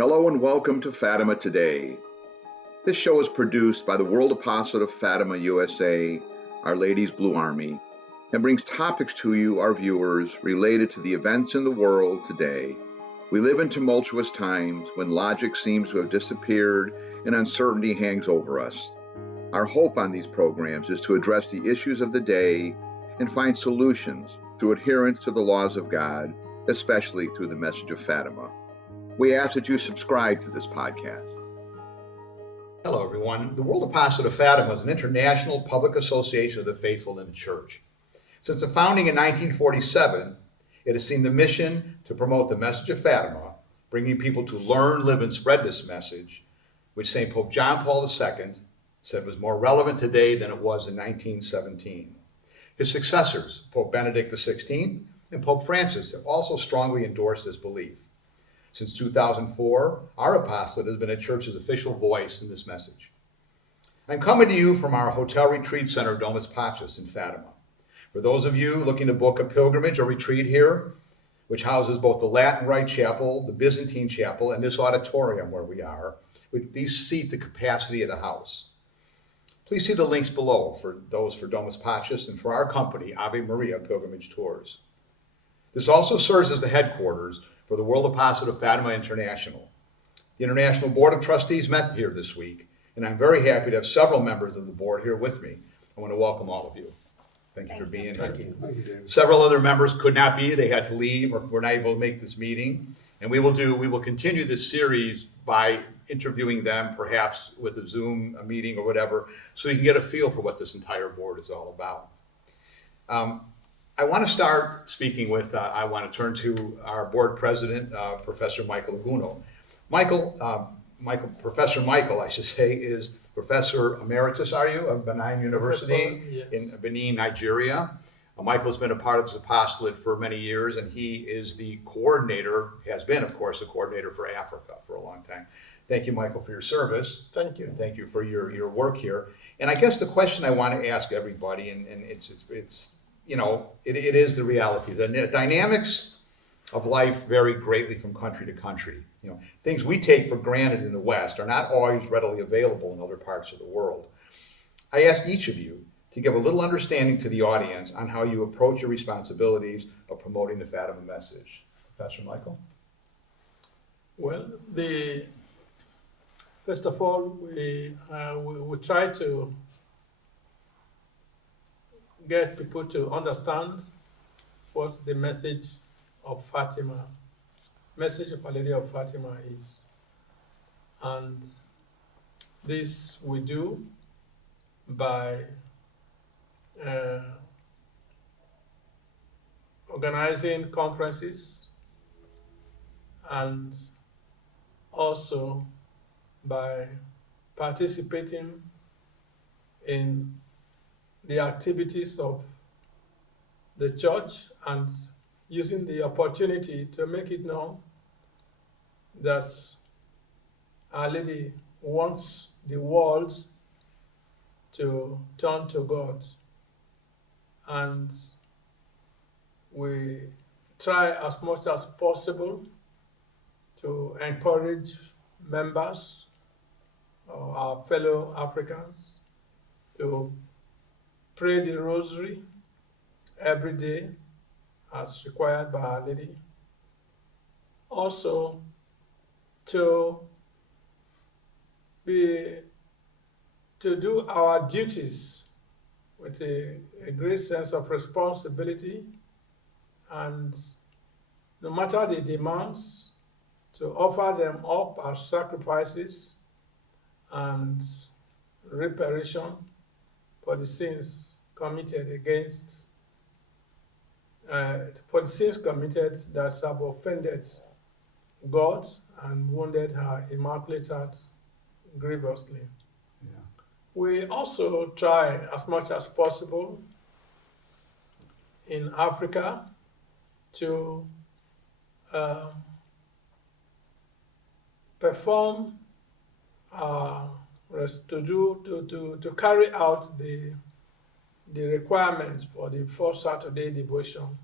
Hello and welcome to Fatima Today. This show is produced by the World Apostolate of Fatima USA, Our Lady's BlueArmy, and brings topics to you, our viewers, related to the events in the world today. We live in tumultuous times when logic seems to have disappeared and uncertainty hangs over us. Our hope on these programs is to address the issues of the day and find solutions through adherence to the laws of God, especially through the message of Fatima. We ask that you subscribe to this podcast. Hello, everyone. The World Apostolate of Fatima is an international public association of the faithful in the Church. Since the founding in 1947, it has seen the mission to promote the message of Fatima, bringing people to learn, live, and spread this message, which St. Pope John Paul II said was more relevant today than it was in 1917. His successors, Pope Benedict XVI and Pope Francis, have also strongly endorsed this belief. Since 2004, our apostolate has been a church's official voice in this message. I'm coming to you from our hotel retreat center, Domus Pachas in Fatima. For those of you looking to book a pilgrimage or retreat here, which houses both the Latin Rite Chapel, the Byzantine Chapel, and this auditorium where we are, these seat the capacity of the house. Please see the links below for those for Domus Pachas and for our company, Ave Maria Pilgrimage Tours. This also serves as the headquarters for the World Apostolate of Fatima International. The International Board of Trustees met here this week, and I'm very happy to have several members of the board here with me. I want to welcome all of you. Thank you for being here. Thank you, David. Several other members could not be. They had to leave or were not able to make this meeting. And we will continue this series by interviewing them, perhaps with a Zoom meeting or whatever, so you can get a feel for what this entire board is all about. I want to start speaking with, I want to turn to our board president, Professor Michael Aguno. Professor Michael, I should say, is Professor Emeritus, are you, of Benin University in Benin, Nigeria. Michael has been a part of this apostolate for many years, and he is the coordinator, has been, of course, the coordinator for Africa for a long time. Thank you, Michael, for your service. Thank you. Thank you for your work here. And I guess the question I want to ask everybody, and it's you know, it is the reality. The dynamics of life vary greatly from country to country. You know, things we take for granted in the West are not always readily available in other parts of the world. I ask each of you to give a little understanding to the audience on how you approach your responsibilities of promoting the Fatima message. Professor Michael? Well, first of all, we try to get people to understand what the message of Fatima, message of Our Lady of Fatima is. And this we do by organizing conferences and also by participating in the activities of the church and using the opportunity to make it known that Our Lady wants the world to turn to God. And we try as much as possible to encourage members, or our fellow Africans, to pray the rosary every day as required by Our Lady. Also, to do our duties with a great sense of responsibility, and no matter the demands, to offer them up as sacrifices and reparation for the sins committed against, for the sins committed that have offended God and wounded her Immaculate Heart grievously. Yeah. We also try as much as possible in Africa to perform, to carry out the requirements for the first Saturday devotion.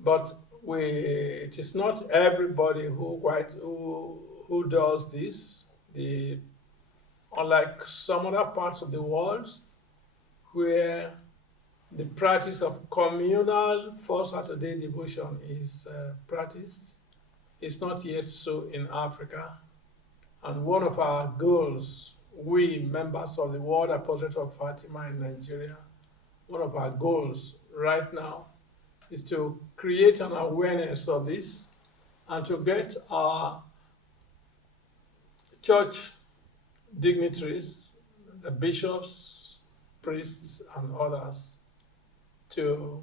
But it is not everybody who does this. Unlike some other parts of the world where the practice of communal First Saturday devotion is practiced, it's not yet so in Africa. And one of our goals, we members of the World Apostolate of Fatima in Nigeria, one of our goals right now is to create an awareness of this and to get our church dignitaries, the bishops, priests, and others to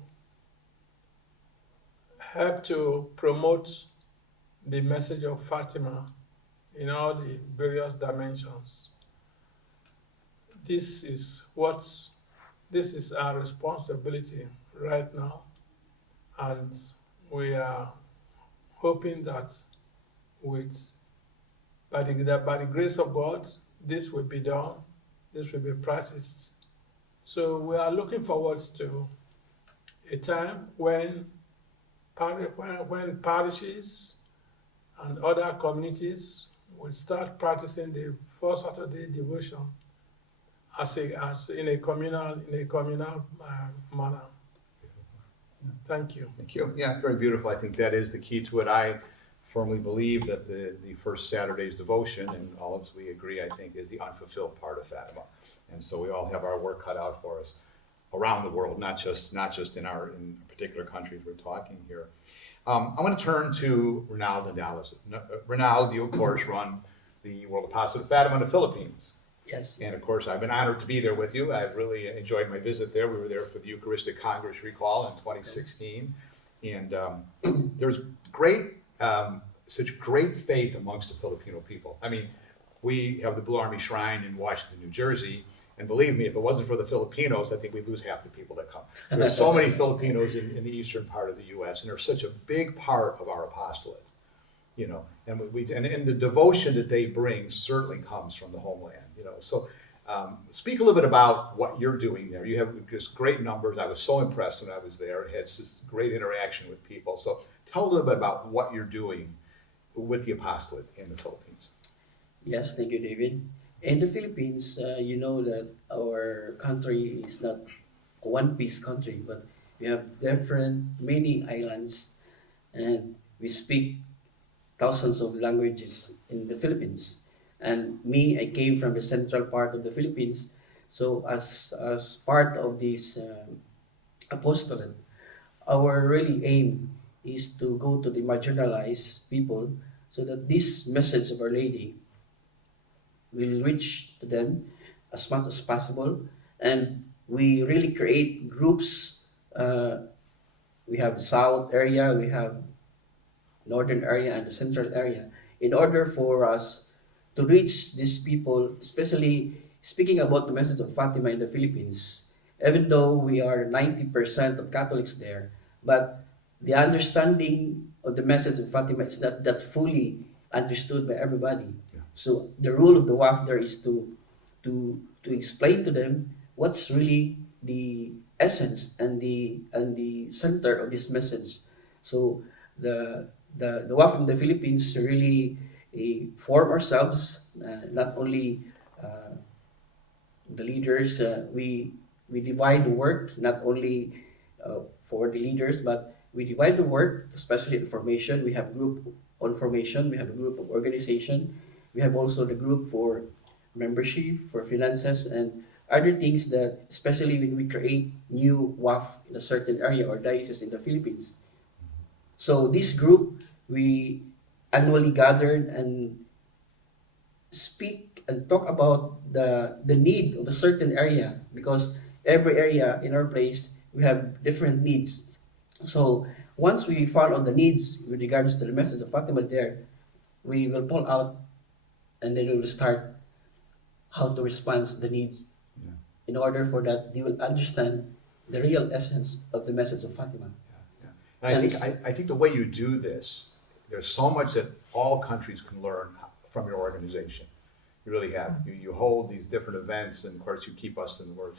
help to promote the message of Fatima in all the various dimensions. This is our responsibility right now, and we are hoping that by the grace of God, this will be done, this will be practiced. So we are looking forward to a time when parishes and other communities will start practicing the First Saturday devotion as in a communal manner. Thank you. Thank you. Yeah, very beautiful. I think that is the key to it. I firmly believe that the first Saturday's devotion, and all of us we agree, I think, is the unfulfilled part of Fatima. And so we all have our work cut out for us around the world, not just in particular countries we're talking here. I want to turn to Ronald and Dallas. Ronald, you of course run the World Apostolate of Fatima in the Philippines. Yes. And of course, I've been honored to be there with you. I've really enjoyed my visit there. We were there for the Eucharistic Congress recall in 2016. And there's such great faith amongst the Filipino people. I mean, we have the BlueArmy Shrine in Washington, New Jersey. And believe me, if it wasn't for the Filipinos, I think we'd lose half the people that come. There's so many Filipinos in the eastern part of the U.S., and they're such a big part of our apostolate, you know. And and the devotion that they bring certainly comes from the homeland, you know. So speak a little bit about what you're doing there. You have just great numbers. I was so impressed when I was there. It had this great interaction with people. So tell a little bit about what you're doing with the apostolate in the Philippines. Yes, thank you, David. In the Philippines, you know that our country is not a one-piece country, but we have many islands, and we speak thousands of languages in the Philippines. And me, I came from the central part of the Philippines, so as part of this apostolate, our really aim is to go to the marginalized people so that this message of Our Lady will reach to them as much as possible. And we really create groups. We have South area, we have Northern area, and the Central area, in order for us to reach these people, especially speaking about the message of Fatima in the Philippines. Even though we are 90% of Catholics there, but the understanding of the message of Fatima is not that fully understood by everybody. So the role of the WAF there is to explain to them what's really the essence and the center of this message. So the WAF in the Philippines really form ourselves, not only the leaders. We divide the work not only for the leaders, but we divide the work, especially in formation. We have group on formation. We have a group of organization. We have also the group for membership, for finances, and other things that, especially when we create new WAF in a certain area or diocese in the Philippines. So this group, we annually gathered and speak and talk about the need of a certain area, because every area in our place, we have different needs. So once we found out the needs with regards to the message of Fatima there, we will pull out and then we will start how to respond to the needs. Yeah. In order for that, they will understand the real essence of the message of Fatima. Yeah. And I think the way you do this, there's so much that all countries can learn from your organization. You really have. You hold these different events, and of course you keep us in the word.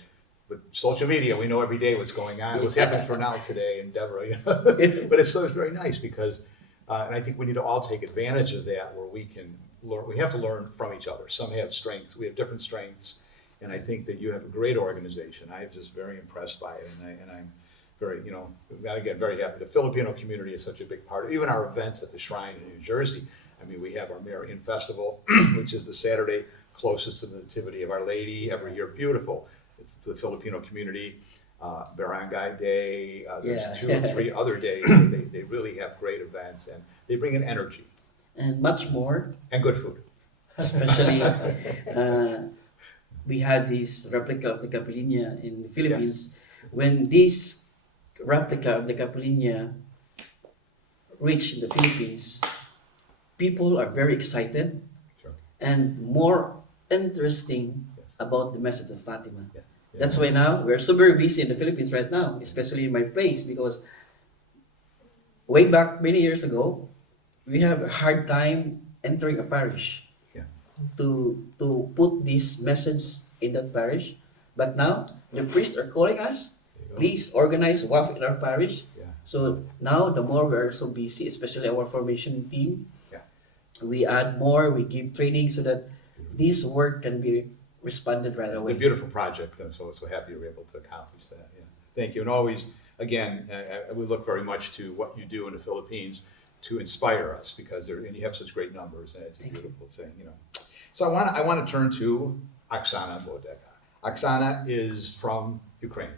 with social media, we know every day what's going on, what's happening for now today, and Deborah, you know. But it's very nice because, and I think we need to all take advantage of that, where we can learn. We have to learn from each other. Some have strengths. We have different strengths, and I think that you have a great organization. I am just very impressed by it, and I'm very, you know, again, very happy. The Filipino community is such a big part of even our events at the Shrine in New Jersey. I mean, we have our Marian Festival, which is the Saturday closest to the Nativity of Our Lady every year. Beautiful. It's the Filipino community. Barangay Day. There's 2 or 3 other days. They really have great events, and they bring an energy. And much more. And good food. Especially, we had this replica of the Capeliña in the Philippines. Yes. When this replica of the Capeliña reached the Philippines, people are very excited. Sure. And more interesting about the message of Fatima. Yes. Yeah. That's why now we're so very busy in the Philippines right now, especially in my place, because way back many years ago, we have a hard time entering a parish to put this message in that parish. But now the priests are calling us, please organize WAF in our parish. Yeah. So now the more we are so busy, especially our formation team, we add more, we give training so that this work can be responded right away. It's a beautiful project. I'm so happy you were able to accomplish that. Yeah. Thank you. And always, again, we look very much to what you do in the Philippines to inspire us, because and you have such great numbers, and it's a beautiful thing, you know. So I want to turn to Oksana Bodega. Oksana is from Ukraine,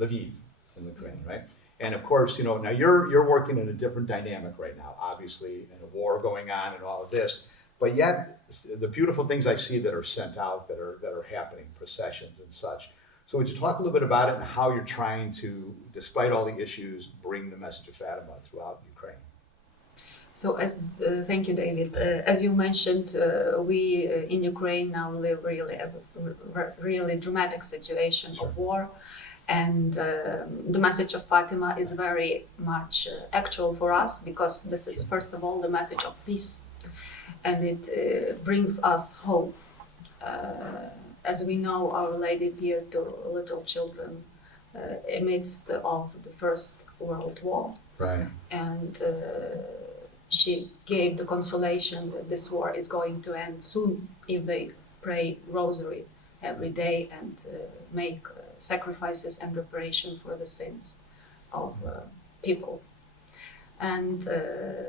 Lviv in Ukraine, right? And of course, you know, now you're working in a different dynamic right now, obviously, and a war going on and all of this. But yet, the beautiful things I see that are sent out, that are happening, processions and such. So would you talk a little bit about it and how you're trying to, despite all the issues, bring the message of Fatima throughout Ukraine? So, thank you, David. As you mentioned, we in Ukraine now live really dramatic situation of war, and the message of Fatima is very much actual for us, because this is first of all the message of peace, and it brings us hope. As we know, Our Lady appeared to little children amidst of the First World War, right? And she gave the consolation that this war is going to end soon if they pray rosary every day and make sacrifices and reparation for the sins of people. And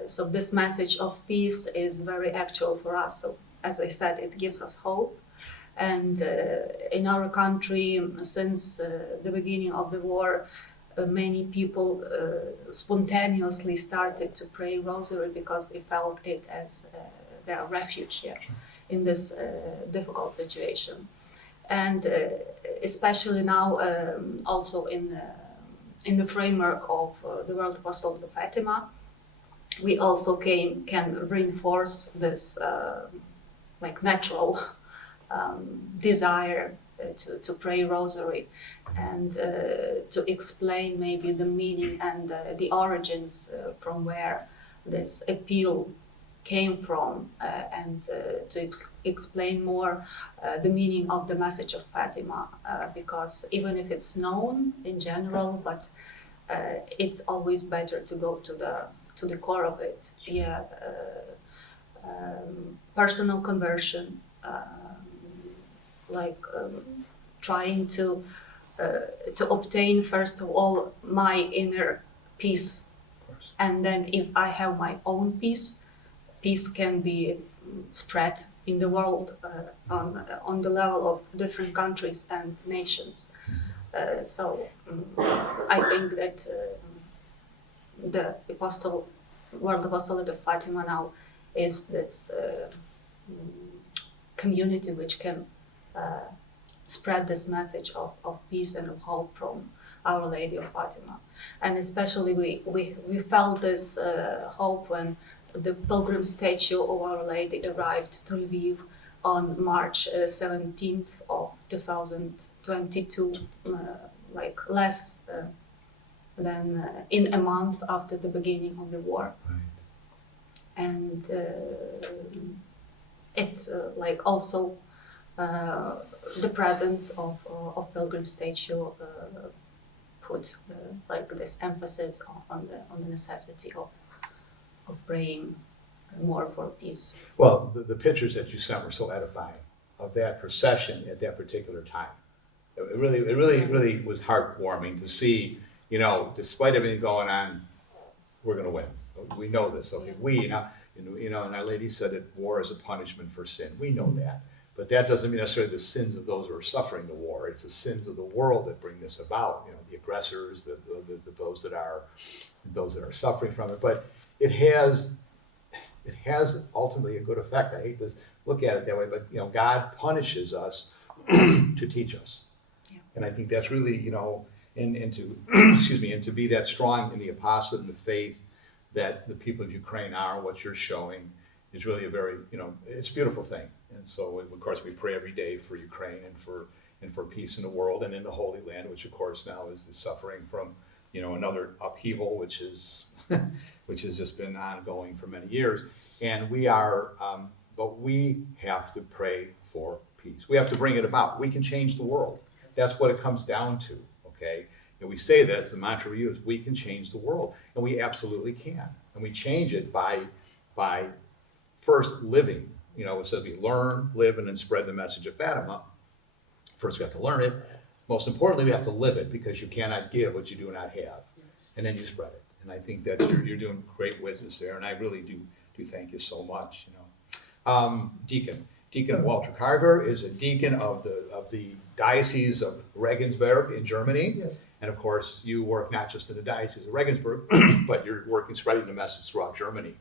so this message of peace is very actual for us. So as I said, it gives us hope. And in our country, since the beginning of the war, many people spontaneously started to pray rosary because they felt it as their refuge here in this difficult situation. And especially now, also in the framework of the World Apostolate of Fatima, we also can reinforce this natural desire to pray rosary, and to explain maybe the meaning and the origins from where this appeal came from, and to explain more the meaning of the message of Fatima, because even if it's known in general, but it's always better to go to the core of it. Yeah, personal conversion, trying to obtain first of all my inner peace, and then if I have my own peace can be spread in the world on the level of different countries and nations. So I think that the World Apostolate of Fatima now is this community which can spread this message of peace and of hope from Our Lady of Fatima. And especially we felt this hope when the pilgrim statue of Our Lady arrived to Lviv on March 17th of 2022, less than in a month after the beginning of the war. Right. And it also the presence of pilgrim statue put like this emphasis on the necessity of praying more for peace. Well, the pictures that you sent were so edifying of that procession at that particular time. It really was heartwarming to see, you know, despite everything going on, we're going to win. We know this. Okay, and Our Lady said that war is a punishment for sin. We know that. But that doesn't mean necessarily the sins of those who are suffering the war. It's the sins of the world that bring this about. You know, the aggressors, those that are suffering from it. But it has ultimately a good effect. I hate to look at it that way, but you know, God punishes us to teach us. Yeah. And I think that's really, you know, and to excuse me, and to be that strong in the apostolate and the faith that the people of Ukraine are, what you're showing is really a very, you know, it's a beautiful thing. And so, of course, we pray every day for Ukraine and for peace in the world and in the Holy Land, which of course now is suffering from, you know, another upheaval, which is which has just been ongoing for many years. And we are, but we have to pray for peace. We have to bring it about. We can change the world. That's what it comes down to. Okay, and we say that, it's the mantra we use. We can change the world, and we absolutely can. And we change it by first living. You know, it says we learn, live, and then spread the message of Fatima. First, we have to learn it. Most importantly, we have to live it, because you cannot give what you do not have. And then you spread it. And I think that you're doing great witness there, and I really do thank you so much. You know, Deacon Walter Carver is a deacon of the Diocese of Regensburg in Germany. Yes. And of course, you work not just in the Diocese of Regensburg, but you're working spreading the message throughout Germany.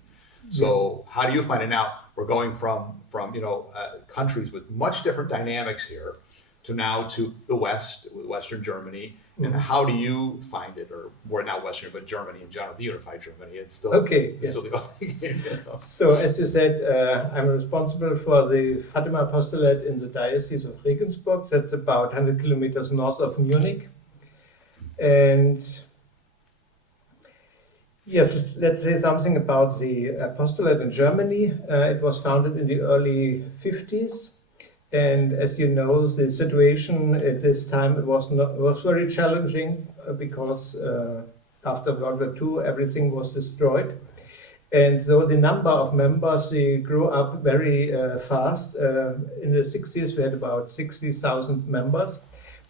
So how do you find it now? We're going from you know, countries with much different dynamics here to now to the West, Western Germany. And how do you find it, or we're not Western, but Germany in general, the unified Germany? It's still Okay. It's still the you know. So, as you said, I'm responsible for the Fatima Apostolate in the Diocese of Regensburg. That's about 100 kilometers north of Munich. And yes, let's say something about the apostolate in Germany. It was founded in the early 50s. And as you know, the situation at this time was very challenging because after World War II, everything was destroyed. And so the number of members, they grew up very fast. In the 60s, we had about 60,000 members.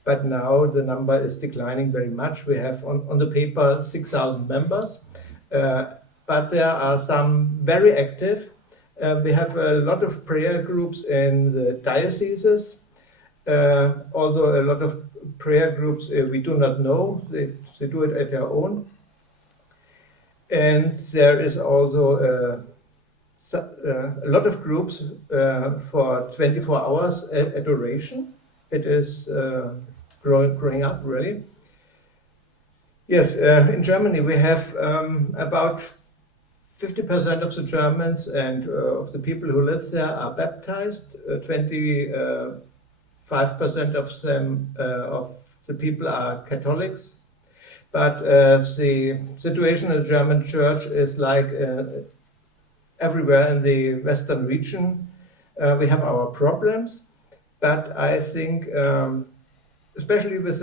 But now the number is declining very much. We have on the paper 6,000 members. But there are some very active. We have a lot of prayer groups in the dioceses, although a lot of prayer groups we do not know. They do it at their own. And there is also a lot of groups for 24 hours adoration. It is growing up, really. Yes, in Germany we have about 50% of the Germans and of the people who live there are baptized. 25% of them, of the people are Catholics. But the situation in the German church is like everywhere in the Western region. We have our problems, but I think, especially with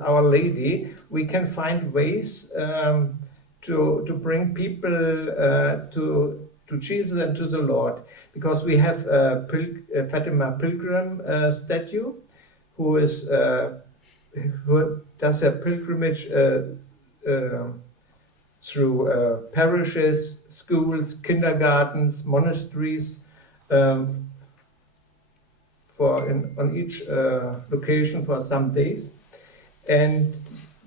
Our Lady, we can find ways to bring people to Jesus and to the Lord, because we have a Fatima Pilgrim statue who does a pilgrimage through parishes, schools, kindergartens, monasteries, on each location for some days. And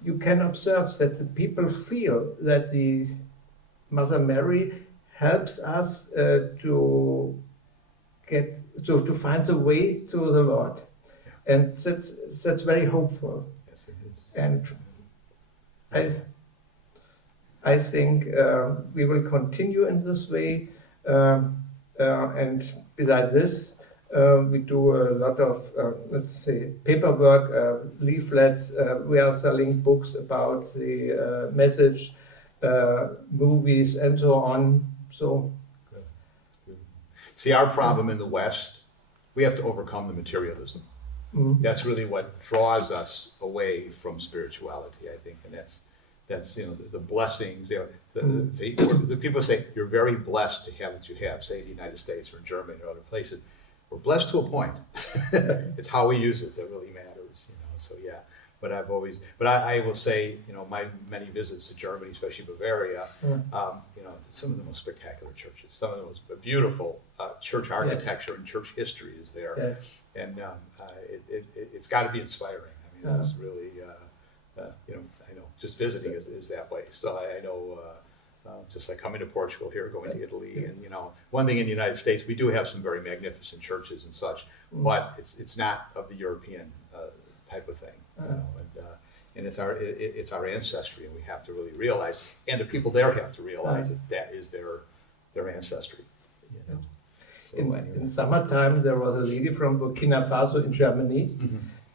you can observe that the people feel that the Mother Mary helps us to find the way to the Lord, and that's very hopeful. Yes, it is. And I think we will continue in this way. And besides this, we do a lot of, let's say, paperwork, leaflets. We are selling books about the message, movies, and so on. So, See, our problem in the West we have to overcome the materialism. That's really what draws us away from spirituality, I think, and that's the blessings. The people say you're very blessed to have what you have, say in the United States or in Germany or other places. We're blessed to a point. It's how we use it that really matters, So yeah. But I will say, my many visits to Germany, especially Bavaria, some of the most spectacular churches, some of the most beautiful church architecture and church history is there, and it's got to be inspiring. I mean, it's just really, I know just visiting is that way. So I know, just like coming to Portugal here, going to Italy, and one thing in the United States, we do have some very magnificent churches and such, but it's not of the European type of thing. And it's our ancestry, and we have to really realize, and the people there have to realize that is their ancestry. So, in summertime, there was a lady from Burkina Faso in Germany,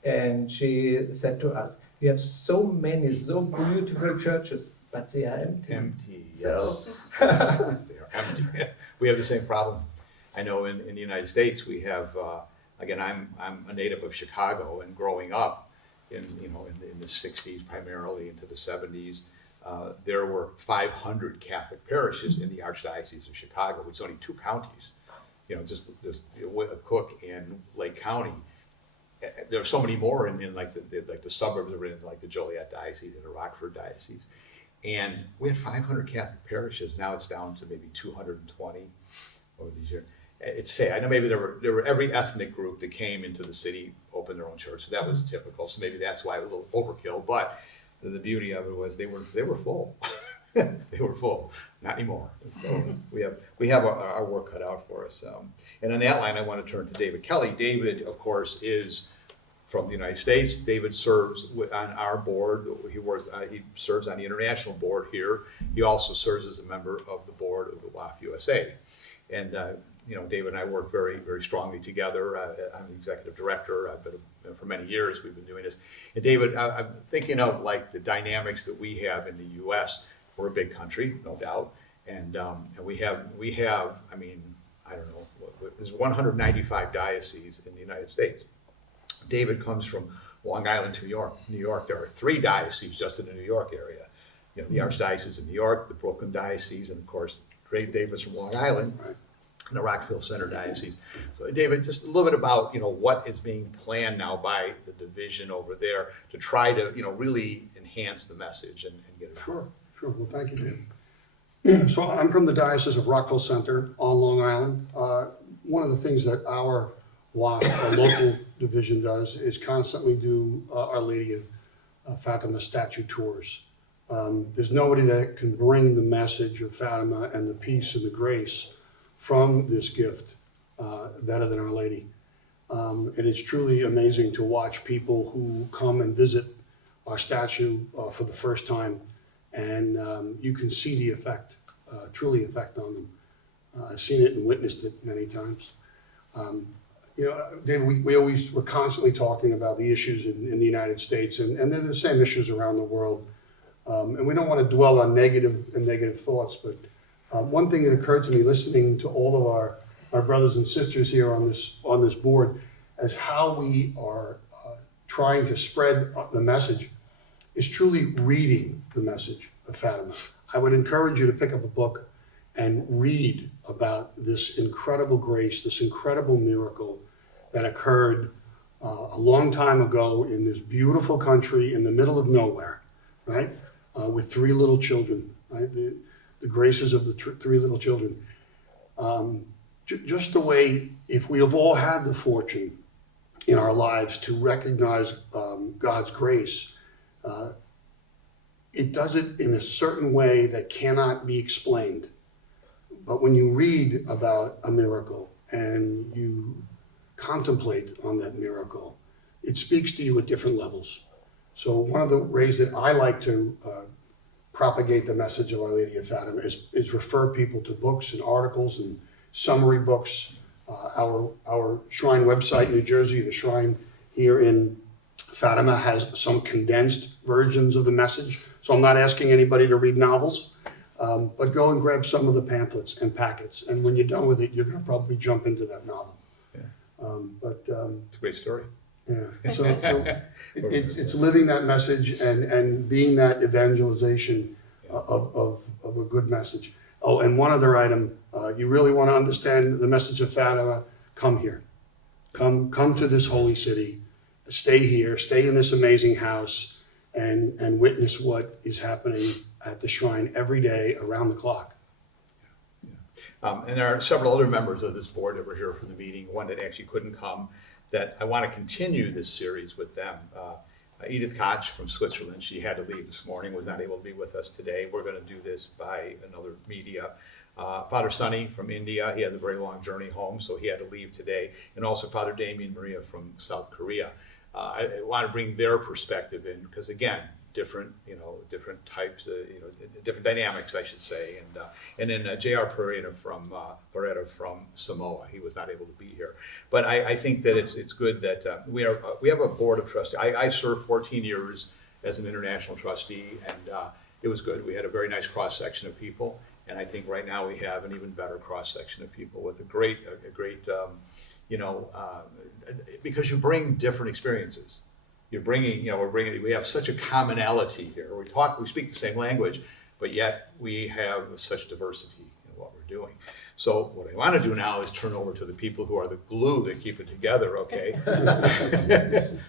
and she said to us, "We have so many, so beautiful churches, but they are empty." Empty, yes. Yes, they are empty. We have the same problem. I know in the United States we have. Again, I'm a native of Chicago, and growing up in the 60s, primarily into the 70s, there were 500 Catholic parishes in the Archdiocese of Chicago, which is only 2 counties. Just there's Cook and Lake County. There are so many more in the suburbs are in like the Joliet Diocese and the Rockford Diocese, and we had 500 Catholic parishes. Now it's down to maybe 220 over these years. It's sad. I know maybe there were every ethnic group that came into the city opened their own church. So that was typical. So maybe that's why it was a little overkill. But the beauty of it was they were full. They were full. Not anymore. So we have our work cut out for us. And on that line, I want to turn to David Kelly. David, of course, is from the United States. David serves on our board. He serves on the international board here. He also serves as a member of the board of the WAF USA. And David and I work very, very strongly together. I'm the executive director. I've been for many years. We've been doing this. And David, I'm thinking of like the dynamics that we have in the U.S. We're a big country, no doubt, and we have. I mean, I don't know. There's 195 dioceses in the United States. David comes from Long Island, New York. There are 3 dioceses just in the New York area. The Archdiocese of New York, the Brooklyn Diocese, and of course, Great David's from Long Island. Right. And the Rockville Center Diocese. So, David, just a little bit about what is being planned now by the division over there to try to really enhance the message and get it. Sure. Well, thank you, Dave. So I'm from the Diocese of Rockville Center on Long Island. One of the things that our WAF, our local division, does is constantly do Our Lady of Fatima statue tours. There's nobody that can bring the message of Fatima and the peace and the grace from this gift better than Our Lady. And it's truly amazing to watch people who come and visit our statue for the first time, and you can see the effect, truly effect on them. I've seen it and witnessed it many times. David, we're constantly talking about the issues in the United States, and they're the same issues around the world. And we don't want to dwell on negative thoughts, but one thing that occurred to me listening to all of our brothers and sisters here on this board as how we are trying to spread the message is truly reading the message of Fatima. I would encourage you to pick up a book and read about this incredible grace, this incredible miracle that occurred a long time ago in this beautiful country in the middle of nowhere, right? With 3 little children, right? The graces of the 3 little children. Just the way, if we have all had the fortune in our lives to recognize God's grace, it does it in a certain way that cannot be explained. But when you read about a miracle and you contemplate on that miracle, it speaks to you at different levels. So one of the ways that I like to propagate the message of Our Lady of Fatima is refer people to books and articles and summary books. Our shrine website in New Jersey, the shrine here in Fatima, has some condensed versions of the message. So I'm not asking anybody to read novels, but go and grab some of the pamphlets and packets. And when you're done with it, you're going to probably jump into that novel. It's a great story. Yeah, so it's living that message and being that evangelization of a good message. Oh, and one other item, you really want to understand the message of Fatima, come here. Come to this holy city, stay here, stay in this amazing house, and witness what is happening at the shrine every day around the clock. And there are several other members of this board that were here for the meeting, one that actually couldn't come, that I want to continue this series with them. Edith Koch from Switzerland, she had to leave this morning, was not able to be with us today. We're going to do this by another media. Father Sunny from India, he has a very long journey home, so he had to leave today. And also Father Damien Maria from South Korea. I want to bring their perspective in, because again, different types, different dynamics, I should say. And then J.R. Peretta from Samoa, he was not able to be here. But I think that it's good that we have a board of trustees. I served 14 years as an international trustee, and it was good. We had a very nice cross section of people, and I think right now we have an even better cross section of people with a great, because you bring different experiences. We have such a commonality here. We speak the same language, but yet we have such diversity in what we're doing. So what I want to do now is turn over to the people who are the glue that keep it together, okay?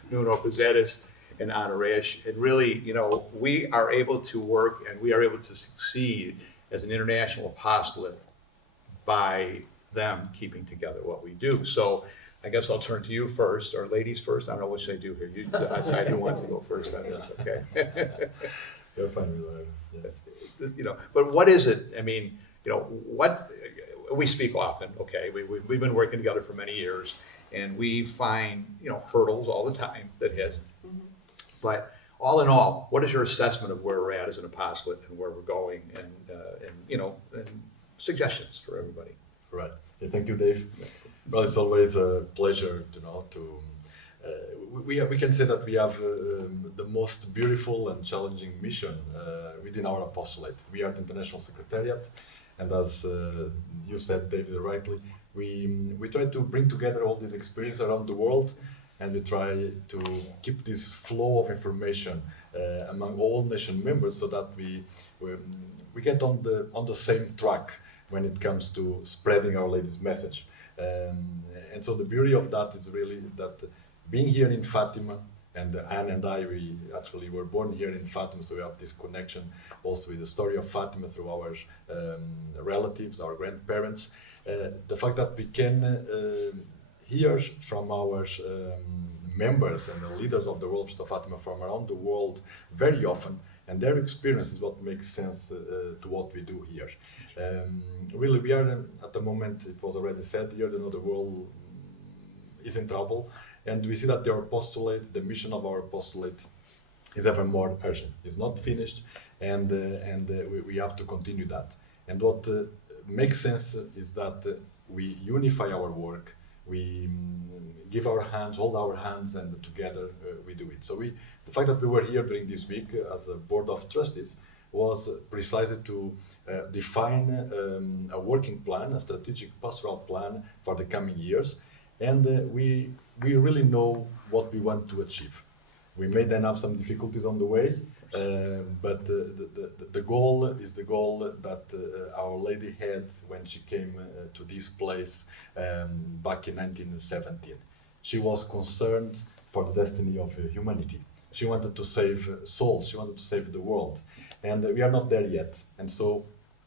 Nuno Pezetis and Honoresh. And really, we are able to work and we are able to succeed as an international apostolate by them keeping together what we do. So I guess I'll turn to you first, or ladies first. I don't know what should I do here. You decide who wants to go first on this, okay? You're fine with that. Yeah. But what is it? I mean, what we speak often, okay? We've been working together for many years, and we find hurdles all the time that hit. Mm-hmm. But all in all, what is your assessment of where we're at as an apostolate and where we're going, and suggestions for everybody? Right. Yeah, thank you, Dave. Well, it's always a pleasure, we can say that we have the most beautiful and challenging mission within our apostolate. We are the International Secretariat, and as you said, David, rightly, we try to bring together all this experience around the world, and we try to keep this flow of information among all nation members, so that we get on the same track when it comes to spreading Our Lady's message. And so the beauty of that is really that being here in Fatima, and Anne and I, we actually were born here in Fatima, so we have this connection also with the story of Fatima through our relatives, our grandparents. The fact that we can hear from our members and the leaders of the World Apostolate of Fatima from around the world very often, and their experience is what makes sense to what we do here. Really, we are at the moment, it was already said here, the world is in trouble, and we see that the apostolate, the mission of our apostolate, is ever more urgent. It's not finished, and we have to continue that. And what makes sense is that we unify our work, we give our hands, hold our hands, and together we do it. So the fact that we were here during this week as a board of trustees was precisely to define a working plan, a strategic pastoral plan for the coming years, and we really know what we want to achieve. We may then have some difficulties on the way, but the goal is the goal that Our Lady had when she came to this place back in 1917. She was concerned for the destiny of humanity. She wanted to save souls, she wanted to save the world, and we are not there yet. And so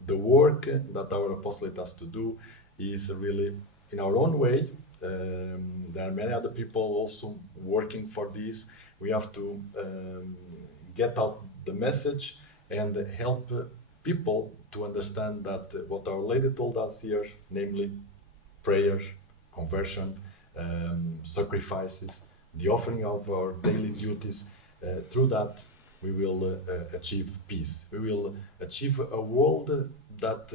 the work that our apostolate has to do is really in our own way. There are many other people also working for this. We have to get out the message and help people to understand that what Our Lady told us here, namely prayer, conversion, sacrifices, the offering of our daily duties, through that we will achieve peace. We will achieve a world that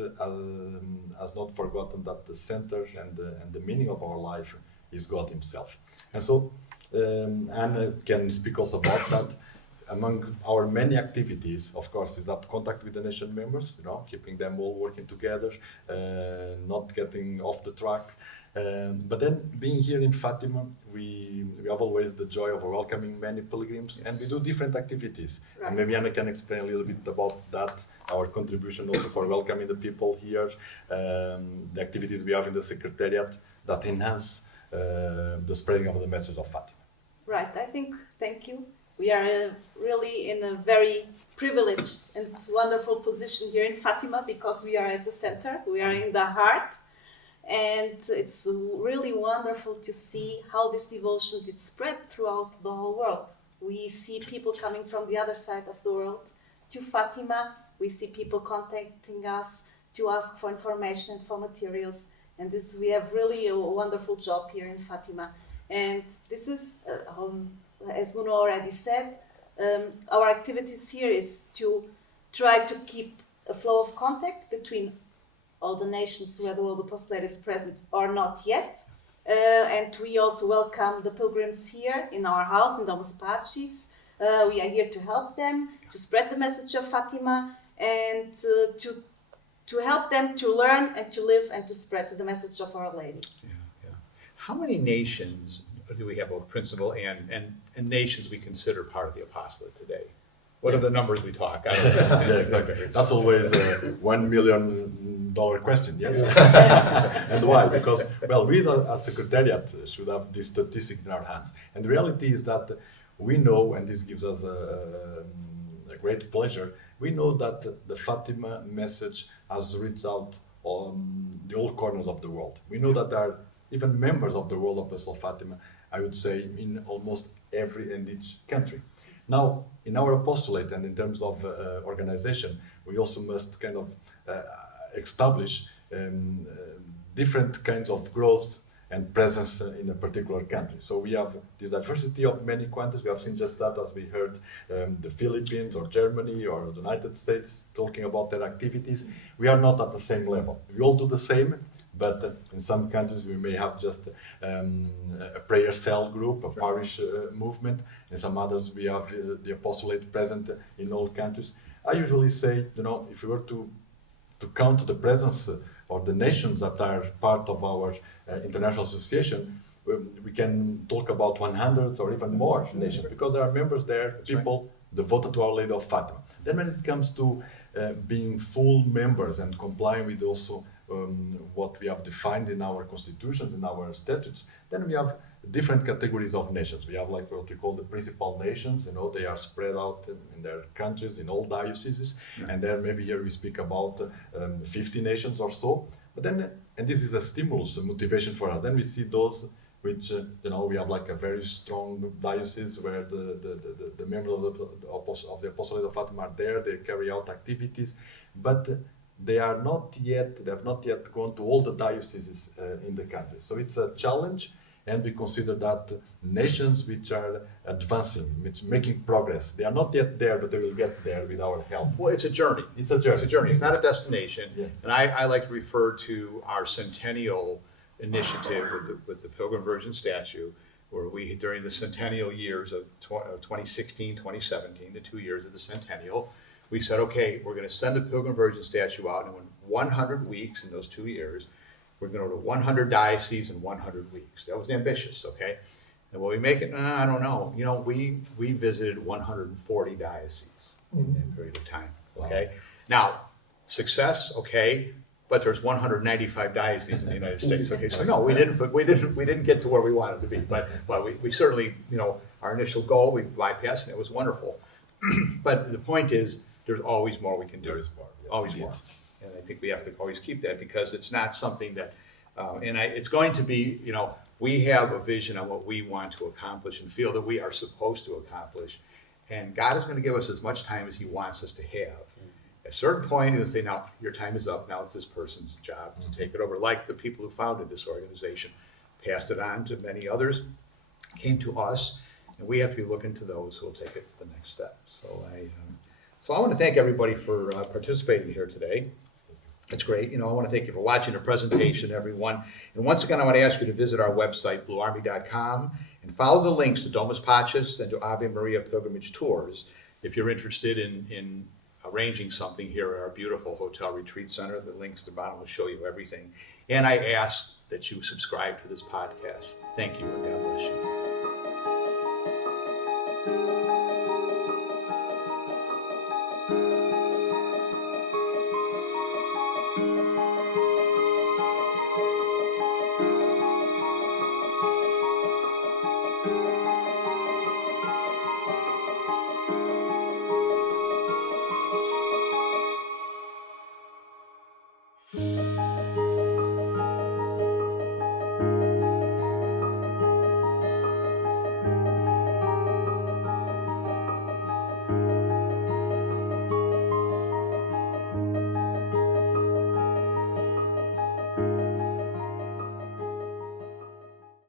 has not forgotten that the center and the meaning of our life is God Himself. And so Anne can speak also about that. among our many activities, of course, is that contact with the nation members, keeping them all working together, not getting off the track. But then being here in Fatima, we have always the joy of welcoming many pilgrims, and we do different activities. Right. And maybe Anna can explain a little bit about that, our contribution also for welcoming the people here, the activities we have in the Secretariat that enhance the spreading of the message of Fatima. Right, thank you. We are really in a very privileged and wonderful position here in Fatima because we are at the center, we are in the heart, and it's really wonderful to see how this devotion did spread throughout the whole world. We see people coming from the other side of the world to Fatima, we see people contacting us to ask for information and for materials, and we have really a wonderful job here in Fatima. And this is, as Nuno already said, our activities here is to try to keep a flow of contact between all the nations where the World Apostolate is present or not yet. And we also welcome the pilgrims here in our house in Domus Pacis. We are here to help them, to spread the message of Fatima, and to help them to learn and to live and to spread the message of Our Lady. How many nations do we have, both principal and nations we consider part of the apostolate today? What are the numbers we talk? I don't know. Yeah, exactly. That's always a $1 million question, yes? And why? Because, well, we as Secretariat should have this statistic in our hands. And the reality is that we know, and this gives us a great pleasure, we know that the Fatima message has reached out on the all corners of the world. We know that there are even members of the World Apostolate of Fatima, I would say, in almost every and each country. Now, in our apostolate and in terms of organization, we also must kind of establish different kinds of growth and presence in a particular country. So we have this diversity of many countries. We have seen just that, as we heard the Philippines or Germany or the United States talking about their activities. We are not at the same level. We all do the same, but in some countries we may have just a prayer cell group, a parish movement. In some others we have the apostolate present in all countries. I usually say, if we were to count the presence or the nations that are part of our international association, we can talk about 100 or even more nations, because there are members there, people devoted to Our Lady of Fatima. Then when it comes to being full members and complying with also what we have defined in our constitutions, in our statutes, then we have different categories of nations. We have like what we call the principal nations, they are spread out in their countries, in all dioceses, and then maybe here we speak about 50 nations or so. But then, and this is a stimulus, a motivation for us. Then we see those which, we have like a very strong diocese where the members of the Apostolate of Fatima are there, they carry out activities, but they have not yet gone to all the dioceses in the country. So it's a challenge, and we consider that nations which are advancing, which making progress, they are not yet there, but they will get there with our help. Well, it's a journey. It's a journey. It's a journey. It's not a destination. Yeah. And I like to refer to our centennial initiative with the Pilgrim Virgin statue, where we, during the centennial years of 2016, 2017, the 2 years of the centennial, we said, okay, we're going to send the Pilgrim Virgin statue out, and in 100 weeks in those 2 years, we're going to go to 100 dioceses in 100 weeks. That was ambitious, okay? And will we make it? I don't know. We visited 140 dioceses in that period of time, okay? Wow. Now, success, okay, but there's 195 dioceses in the United States, okay? So no, we didn't get to where we wanted to be, but we certainly, our initial goal, we bypassed, and it was wonderful. But the point is, there's always more we can do. There is more. Yes, always more. And I think we have to always keep that, because it's not something that, it's going to be, we have a vision on what we want to accomplish and feel that we are supposed to accomplish. And God is going to give us as much time as He wants us to have. At a certain point, He'll say, now, your time is up. Now it's this person's job to take it over. Like the people who founded this organization, passed it on to many others, came to us, and we have to be looking to those who will take it to the next step. So I want to thank everybody for participating here today. It's great. I want to thank you for watching the presentation, everyone. And once again, I want to ask you to visit our website, BlueArmy.com, and follow the links to Domus Pacis and to Ave Maria Pilgrimage Tours If you're interested in arranging something here at our beautiful hotel retreat center, the links at the bottom will show you everything. And I ask that you subscribe to this podcast. Thank you, and God bless you.